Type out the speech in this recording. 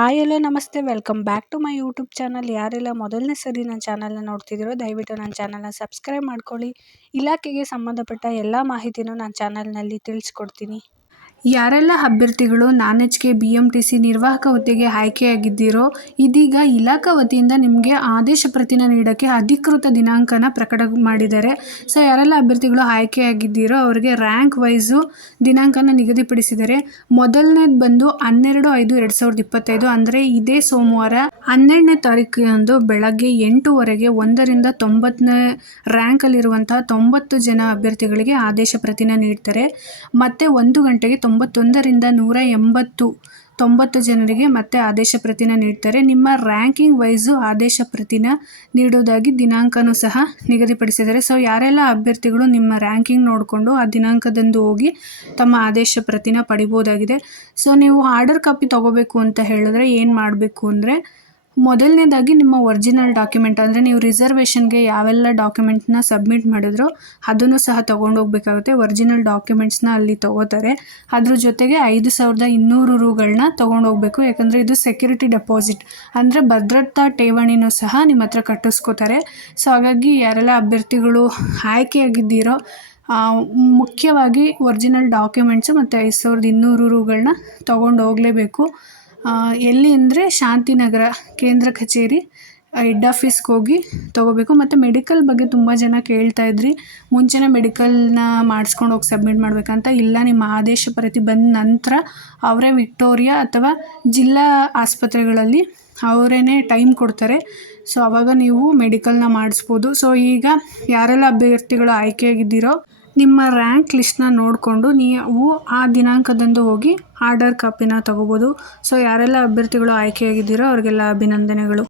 Hi namaste. Welcome back to my YouTube channel. ಯಾರೆಲ್ಲ ಮೊದಲನೇ ಸರಿ ನನ್ನ ಚಾನಲ್ನ ನೋಡ್ತಿದ್ದೀರೋ, ದಯವಿಟ್ಟು ನನ್ನ ಚಾನಲ್ನ ಸಬ್ಸ್ಕ್ರೈಬ್ ಮಾಡ್ಕೊಳ್ಳಿ. ಇಲಾಖೆಗೆ ಸಂಬಂಧಪಟ್ಟ ಎಲ್ಲ ಮಾಹಿತಿನೂ ನನ್ನ ಚಾನಲ್ನಲ್ಲಿ ತಿಳಿಸ್ಕೊಡ್ತೀನಿ. ಯಾರೆಲ್ಲ ಅಭ್ಯರ್ಥಿಗಳು non H K B M T C ನಿರ್ವಾಹಕ ಹುದ್ದೆಗೆ ಆಯ್ಕೆಯಾಗಿದ್ದೀರೋ, ಇದೀಗ ಇಲಾಖಾ ವತಿಯಿಂದ ನಿಮಗೆ ಆದೇಶ ಪ್ರತಿನ ನೀಡೋಕ್ಕೆ ಅಧಿಕೃತ ದಿನಾಂಕನ ಪ್ರಕಟ ಮಾಡಿದ್ದಾರೆ ಸೊ ಯಾರೆಲ್ಲ ಅಭ್ಯರ್ಥಿಗಳು ಆಯ್ಕೆಯಾಗಿದ್ದೀರೋ ಅವರಿಗೆ ರ್ಯಾಂಕ್ ವೈಸು ದಿನಾಂಕನ ನಿಗದಿಪಡಿಸಿದ್ದಾರೆ ಮೊದಲನೇದು ಬಂದು ಹನ್ನೆರಡು ಐದು ಎರಡು ಸಾವಿರದ ಇಪ್ಪತ್ತೈದು ಅಂದರೆ ಇದೇ ಸೋಮವಾರ ಹನ್ನೆರಡನೇ ತಾರೀಕಿನಂದು ಬೆಳಗ್ಗೆ ಎಂಟುವರೆಗೆ ಒಂದರಿಂದ ತೊಂಬತ್ತನೇ ರ್ಯಾಂಕಲ್ಲಿರುವಂತಹ ತೊಂಬತ್ತು ಜನ ಅಭ್ಯರ್ಥಿಗಳಿಗೆ ಆದೇಶ ಪ್ರತಿನ ನೀಡ್ತಾರೆ. ಮತ್ತು ಒಂದು ಗಂಟೆಗೆ ತೊಂಬತ್ತೊಂದರಿಂದ ನೂರ ಎಂಬತ್ತು, ತೊಂಬತ್ತು ಜನರಿಗೆ ಮತ್ತೆ ಆದೇಶ ಪ್ರತಿನ ನೀಡ್ತಾರೆ. ನಿಮ್ಮ ರ್ಯಾಂಕಿಂಗ್ ವೈಸು ಆದೇಶ ಪ್ರತಿನ ನೀಡೋದಾಗಿ ದಿನಾಂಕನೂ ಸಹ ನಿಗದಿಪಡಿಸಿದ್ದಾರೆ. ಸೊ, ಯಾರೆಲ್ಲ ಅಭ್ಯರ್ಥಿಗಳು ನಿಮ್ಮ ರ್ಯಾಂಕಿಂಗ್ ನೋಡಿಕೊಂಡು ಆ ದಿನಾಂಕದಂದು ಹೋಗಿ ತಮ್ಮ ಆದೇಶ ಪ್ರತಿನ ಪಡಿಬೋದಾಗಿದೆ. ಸೊ, ನೀವು ಆರ್ಡರ್ ಕಾಪಿ ತೊಗೋಬೇಕು ಅಂತ ಹೇಳಿದ್ರೆ ಏನು ಮಾಡಬೇಕು ಅಂದರೆ ಮೊದಲನೇದಾಗಿ ನಿಮ್ಮ ಒರಿಜಿನಲ್ ಡಾಕ್ಯುಮೆಂಟ್ ಅಂದರೆ ನೀವು ರಿಸರ್ವೇಷನ್ಗೆ ಯಾವೆಲ್ಲ ಡಾಕ್ಯುಮೆಂಟ್ನ ಸಬ್ಮಿಟ್ ಮಾಡಿದ್ರು ಅದನ್ನು ಸಹ ತೊಗೊಂಡೋಗ್ಬೇಕಾಗುತ್ತೆ. ಒರಿಜಿನಲ್ ಡಾಕ್ಯುಮೆಂಟ್ಸ್ನ ಅಲ್ಲಿ ತೊಗೋತಾರೆ. ಅದ್ರ ಜೊತೆಗೆ ಐದು ಸಾವಿರದ ಇನ್ನೂರು ರೂಗಳನ್ನ ತೊಗೊಂಡೋಗ್ಬೇಕು. ಯಾಕಂದರೆ ಇದು ಸೆಕ್ಯೂರಿಟಿ ಡೆಪಾಸಿಟ್ ಅಂದರೆ ಭದ್ರತಾ ಠೇವಣಿನೂ ಸಹ ನಿಮ್ಮ ಹತ್ರ ಕಟ್ಟಿಸ್ಕೋತಾರೆ. ಸೊ ಹಾಗಾಗಿ ಯಾರೆಲ್ಲ ಅಭ್ಯರ್ಥಿಗಳು ಆಯ್ಕೆಯಾಗಿದ್ದೀರೋ ಮುಖ್ಯವಾಗಿ ಒರಿಜಿನಲ್ ಡಾಕ್ಯುಮೆಂಟ್ಸು ಮತ್ತು ಐದು ಸಾವಿರದ ಇನ್ನೂರು ರೂಗಳನ್ನ ತೊಗೊಂಡು ಹೋಗಲೇಬೇಕು ಎಲ್ಲಿ ಅಂದರೆ ಶಾಂತಿನಗರ ಕೇಂದ್ರ ಕಚೇರಿ ಹೆಡ್ ಆಫೀಸ್ಗೆ ಹೋಗಿ ತೊಗೋಬೇಕು. ಮತ್ತು ಮೆಡಿಕಲ್ ಬಗ್ಗೆ ತುಂಬ ಜನ ಕೇಳ್ತಾ ಇದ್ರಿ. ಮುಂಚೆನೇ ಮೆಡಿಕಲ್ನ ಮಾಡಿಸ್ಕೊಂಡು ಹೋಗಿ ಸಬ್ಮಿಟ್ ಮಾಡಬೇಕಂತ ಇಲ್ಲ. ನಿಮ್ಮ ಆದೇಶ ಪ್ರತಿ ಬಂದ ನಂತರ ಅವರೇ ವಿಕ್ಟೋರಿಯಾ ಅಥವಾ ಜಿಲ್ಲಾ ಆಸ್ಪತ್ರೆಗಳಲ್ಲಿ ಅವರೇ ಟೈಮ್ ಕೊಡ್ತಾರೆ. ಸೊ, ಅವಾಗ ನೀವು ಮೆಡಿಕಲ್ನ ಮಾಡಿಸ್ಬೋದು. ಸೊ, ಈಗ ಯಾರೆಲ್ಲ ಅಭ್ಯರ್ಥಿಗಳು ಆಯ್ಕೆಯಾಗಿದ್ದೀರೋ ನಿಮ್ಮ ರ್ಯಾಂಕ್ ಲಿಸ್ಟ್ನ ನೋಡಿಕೊಂಡು ನೀವು ಆ ದಿನಾಂಕದಂದು ಹೋಗಿ ಆರ್ಡರ್ ಕಾಪಿನ ತಗೋಬೋದು. ಸೊ ಯಾರೆಲ್ಲ ಅಭ್ಯರ್ಥಿಗಳು ಆಯ್ಕೆಯಾಗಿದ್ದೀರೋ ಅವರಿಗೆಲ್ಲ ಅಭಿನಂದನೆಗಳು.